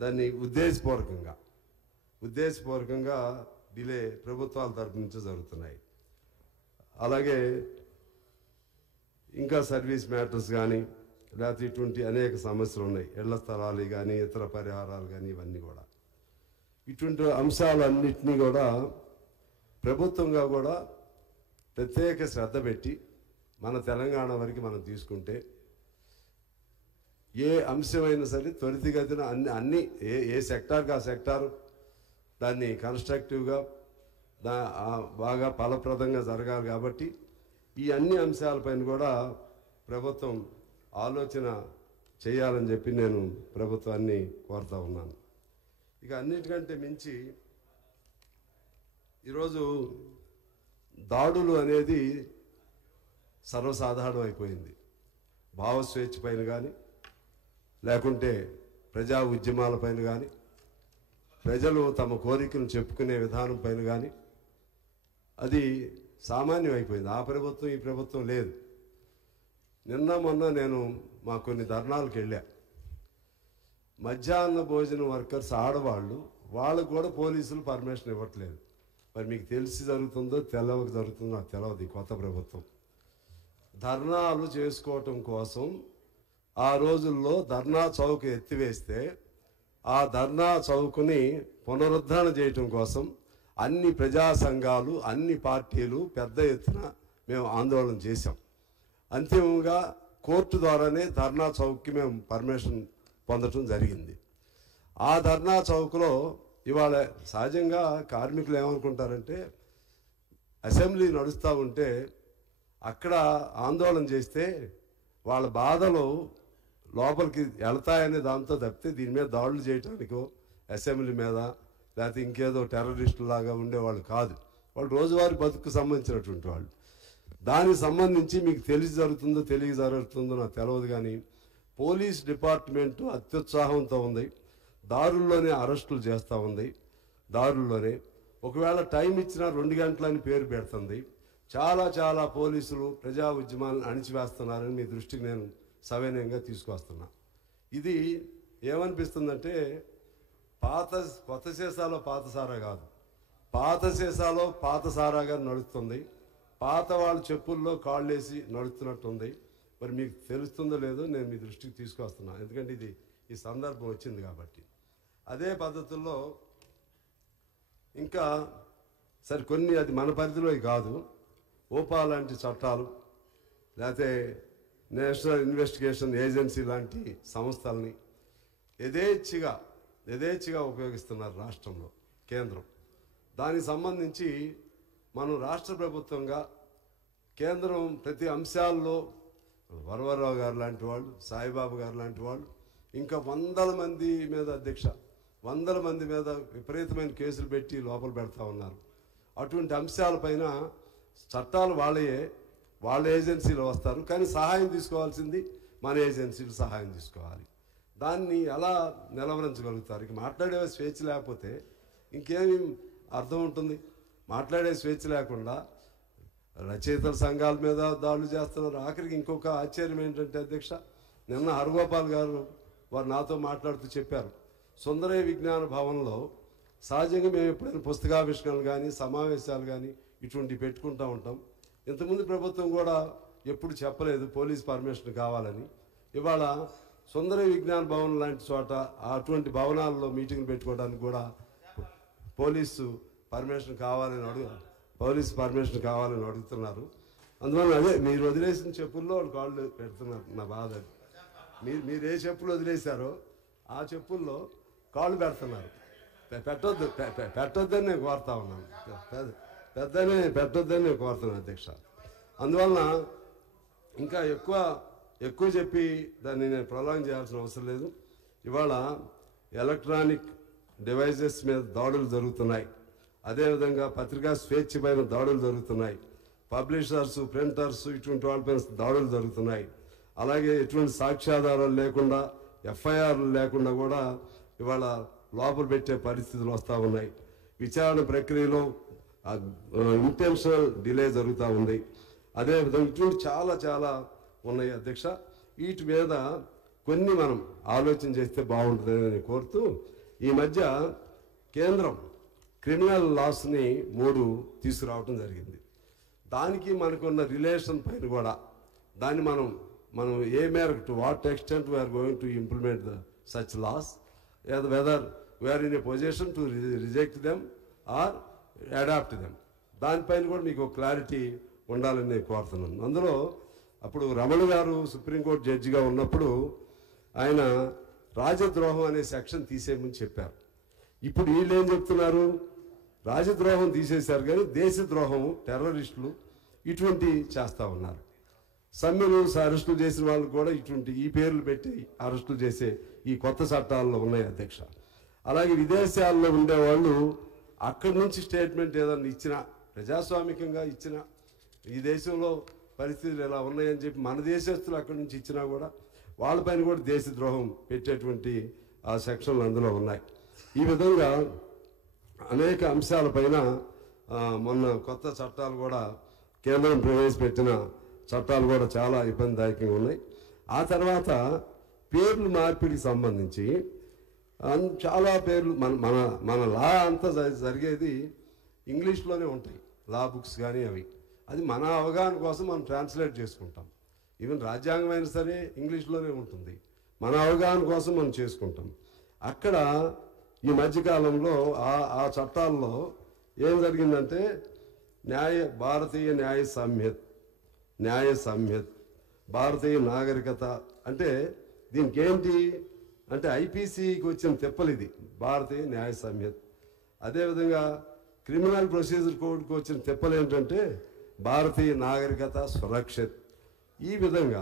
దాన్ని ఉద్దేశపూర్వకంగా డిలే ప్రభుత్వాల తరపు నుంచి జరుగుతున్నాయి. అలాగే ఇంకా సర్వీస్ మ్యాటర్స్ కానీ లేకపోతే ఇటువంటి అనేక సమస్యలు ఉన్నాయి. ఇళ్ల స్థలాలు కానీ ఇతర పరిహారాలు కానీ ఇవన్నీ కూడా ఇటువంటి అంశాలన్నింటినీ కూడా ప్రభుత్వంగా కూడా ప్రత్యేక శ్రద్ధ పెట్టి మన తెలంగాణ వరకు మనం తీసుకుంటే ఏ అంశమైనా సరే త్వరితగతిన అన్ని ఏ సెక్టార్కి ఆ సెక్టార్ దాన్ని కన్స్ట్రక్టివ్గా బాగా ఫలప్రదంగా జరగాలి. కాబట్టి ఈ అన్ని అంశాలపైన కూడా ప్రభుత్వం ఆలోచన చేయాలని చెప్పి నేను ప్రభుత్వాన్ని కోరుతా ఉన్నాను. ఇక అన్నిటికంటే మించి ఈరోజు దాడులు అనేది సర్వసాధారణం అయిపోయింది. భావస్వేచ్ఛ పైన కానీ లేకుంటే ప్రజా ఉద్యమాలపైన కానీ ప్రజలు తమ కోరికను చెప్పుకునే విధానం పైన కానీ అది సామాన్యం అయిపోయింది. ఆ ప్రభుత్వం ఈ ప్రభుత్వం లేదు. నిన్న మొన్న నేను మా కొన్ని ధర్నాలకు వెళ్ళా. మధ్యాహ్న భోజన వర్కర్స్ ఆడవాళ్ళు వాళ్ళకు కూడా పోలీసులు పర్మిషన్ ఇవ్వట్లేదు. మరి మీకు తెలిసి జరుగుతుందో తెలవక జరుగుతుందో నాకు తెలియదు. ఈ కొత్త ప్రభుత్వం ధర్నాలు చేసుకోవటం కోసం ఆ రోజుల్లో ధర్నా చౌక్ ఎత్తివేస్తే ఆ ధర్నా చౌక్ని పునరుద్ధరణ చేయటం కోసం అన్ని ప్రజా సంఘాలు అన్ని పార్టీలు పెద్ద ఎత్తున మేము ఆందోళన చేశాం. అంతిమంగా కోర్టు ద్వారానే ధర్నా చౌక్కి మేము పర్మిషన్ పొందటం జరిగింది. ఆ ధర్నా చౌక్లో ఇవాళ సహజంగా కార్మికులు ఏమనుకుంటారంటే అసెంబ్లీ నడుస్తూ ఉంటే అక్కడ ఆందోళన చేస్తే వాళ్ళ బాధలు లోపలికి వెళ్తాయనే దాంతో తప్పితే దీని మీద దాడులు చేయటానికో అసెంబ్లీ మీద లేకపోతే ఇంకేదో టెర్రరిస్టులాగా ఉండేవాళ్ళు కాదు. వాళ్ళు రోజువారీ బతుకు సంబంధించినటువంటి వాళ్ళు. దానికి సంబంధించి మీకు తెలిసి జరుగుతుందో తెలియ జరుగుతుందో నాకు తెలియదు. కానీ పోలీస్ డిపార్ట్మెంటు అత్యుత్సాహంతో ఉంది. దారుల్లోనే అరెస్టులు చేస్తూ ఉంది. దారుల్లోనే ఒకవేళ టైం ఇచ్చినా 2 గంటలని పేరు పెడుతుంది. చాలా పోలీసులు ప్రజా ఉద్యమాలను అణిచివేస్తున్నారని మీ దృష్టికి నేను సవినయంగా తీసుకొస్తున్నా. ఇది ఏమనిపిస్తుందంటే కొత్త సీసాలో పాత సారా కాదు, పాత సీసాలో పాత సారాగా నడుస్తుంది. పాత వాళ్ళ చెప్పుల్లో కాళ్ళేసి నడుస్తున్నట్టుంది. మరి మీకు తెలుస్తుందో లేదో నేను మీ దృష్టికి తీసుకొస్తున్నా, ఎందుకంటే ఇది ఈ సందర్భం వచ్చింది కాబట్టి. అదే పద్ధతుల్లో ఇంకా సరే కొన్ని అది మన పరిధిలో కాదు, ఓపా లాంటి చట్టాలు లేకపోతే నేషనల్ ఇన్వెస్టిగేషన్ ఏజెన్సీ లాంటి సంస్థల్ని యథేచ్ఛగా ఉపయోగిస్తున్నారు రాష్ట్రంలో కేంద్రం. దానికి సంబంధించి మనం రాష్ట్ర ప్రభుత్వంగా కేంద్రం ప్రతి అంశాల్లో వరవరరావు గారు లాంటి వాళ్ళు, సాయిబాబు గారు లాంటి వాళ్ళు, ఇంకా 100 మంది మీద అధ్యక్ష 100 మంది మీద విపరీతమైన కేసులు పెట్టి లోపల పెడతా ఉన్నారు. అటువంటి అంశాలపైన చట్టాలు వాళ్ళ ఏజెన్సీలు వస్తారు, కానీ సహాయం తీసుకోవాల్సింది మన ఏజెన్సీలు సహాయం తీసుకోవాలి. దాన్ని ఎలా నిలవరించగలుగుతారు? ఇక మాట్లాడే స్వేచ్ఛ లేకపోతే ఇంకేమి అర్థం ఉంటుంది? మాట్లాడే స్వేచ్ఛ లేకుండా రచయితల సంఘాల మీద దాడులు చేస్తున్నారు. ఆఖరికి ఇంకొక ఆశ్చర్యం ఏంటంటే అధ్యక్ష, నిన్న హరగోపాల్ గారు వారు నాతో మాట్లాడుతూ చెప్పారు, సుందరయ్య విజ్ఞాన భవన్లో సహజంగా మేము ఎప్పుడైనా పుస్తకావిష్కరణలు కానీ సమావేశాలు కానీ ఇటువంటివి పెట్టుకుంటూ ఉంటాం. ఇంతకుముందు ప్రభుత్వం కూడా ఎప్పుడు చెప్పలేదు పోలీస్ పర్మిషన్ కావాలని. ఇవాళ సుందరయ్య విజ్ఞాన భవన్ లాంటి చోట అటువంటి భవనాల్లో మీటింగ్లు పెట్టుకోవడానికి కూడా పోలీసు పర్మిషన్ కావాలని అడుగుతున్నారు. అందువల్ల అదే మీరు వదిలేసిన చెప్పుల్లో వాళ్ళు కాళ్ళు పెడుతున్నారు. నా బాధ మీరు ఏ చెప్పులు వదిలేశారో ఆ చెప్పుల్లో కాళ్ళు పెడుతున్నారు. పెట్టొద్దని నేను కోరుతా ఉన్నాను, పెట్టొద్దని నేను కోరుతున్నాను అధ్యక్ష. అందువలన ఇంకా ఎక్కువ చెప్పి దాన్ని నేను ప్రొలాంగ్ చేయాల్సిన అవసరం లేదు. ఇవాళ ఎలక్ట్రానిక్ డివైజెస్ మీద దాడులు జరుగుతున్నాయి. అదేవిధంగా పత్రికా స్వేచ్ఛ పైన దాడులు జరుగుతున్నాయి. పబ్లిషర్స్, ప్రింటర్స్ ఇటువంటి వాళ్ళపైన దాడులు జరుగుతున్నాయి. అలాగే ఎటువంటి సాక్ష్యాధారాలు లేకుండా, ఎఫ్ఐఆర్లు లేకుండా కూడా ఇవాళ లోపల పెట్టే పరిస్థితులు వస్తూ ఉన్నాయి. విచారణ ప్రక్రియలో ఇంటెన్షనల్ డిలే జరుగుతూ ఉంది. అదేవిధంగా ఇటువంటి చాలా ఉన్నాయి అధ్యక్ష. వీటి మీద కొన్ని మనం ఆలోచన చేస్తే బాగుంటుందని కోరుతూ ఈ మధ్య కేంద్రం క్రిమినల్ లాస్ని 3 తీసుకురావడం జరిగింది. దానికి మనకున్న రిలేషన్ పైన కూడా దాన్ని మనం ఏ మేరకు to what extent we are going to implement such laws, whether we are in a position to reject them or adopt them, దానిపైన కూడా మీకు క్లారిటీ ఉండాలని నేను కోరుతున్నాను. అందులో అప్పుడు రమణ గారు సుప్రీంకోర్టు జడ్జిగా ఉన్నప్పుడు ఆయన రాజద్రోహం అనే సెక్షన్ తీసేయమని చెప్పారు. ఇప్పుడు వీళ్ళు ఏం చెప్తున్నారు, రాజద్రోహం తీసేశారు కానీ దేశద్రోహం, టెర్రరిస్టులు ఇటువంటి చేస్తూ ఉన్నారు. సమ్మెలు అరెస్టులు చేసిన వాళ్ళు కూడా ఇటువంటి ఈ పేర్లు పెట్టి అరెస్టులు చేసే ఈ కొత్త చట్టాల్లో ఉన్నాయి అధ్యక్ష. అలాగే విదేశాల్లో ఉండేవాళ్ళు అక్కడి నుంచి స్టేట్మెంట్ ఏదన్నా ఇచ్చినా, ప్రజాస్వామికంగా ఇచ్చిన ఈ దేశంలో పరిస్థితులు ఎలా ఉన్నాయని చెప్పి మన దేశస్తులు అక్కడి నుంచి ఇచ్చినా కూడా వాళ్ళపైన కూడా దేశద్రోహం పెట్టేటువంటి ఆ సెక్షన్లు అందులో ఉన్నాయి. ఈ విధంగా అనేక అంశాలపైన మొన్న కొత్త చట్టాలు కూడా కేంద్రం ప్రవేశపెట్టిన చట్టాలు కూడా చాలా ఇబ్బందిదాయకంగా ఉన్నాయి. ఆ తర్వాత పేర్లు మార్పిడికి సంబంధించి చాలా పేర్లు మన లా అంతా జరిగేది ఇంగ్లీష్లోనే ఉంటాయి, లా బుక్స్ కానీ అవి. అది మన అవగాహన కోసం మనం ట్రాన్స్లేట్ చేసుకుంటాం. ఈవెన్ రాజ్యాంగం అయినా సరే ఇంగ్లీష్లోనే ఉంటుంది, మన అవగాహన కోసం మనం చేసుకుంటాం. అక్కడ ఈ మధ్యకాలంలో ఆ చట్టాల్లో ఏం జరిగిందంటే భారతీయ న్యాయ సంహిత్, భారతీయ నాగరికత అంటే దీనికి ఏంటి అంటే ఐపీసీకి వచ్చిన తెప్పలు ఇది భారతీయ న్యాయ సంహిత్. అదేవిధంగా క్రిమినల్ ప్రొసీజర్ కోడ్కి వచ్చిన తెప్పలు ఏంటంటే భారతీయ నాగరికత సురక్షిత్. ఈ విధంగా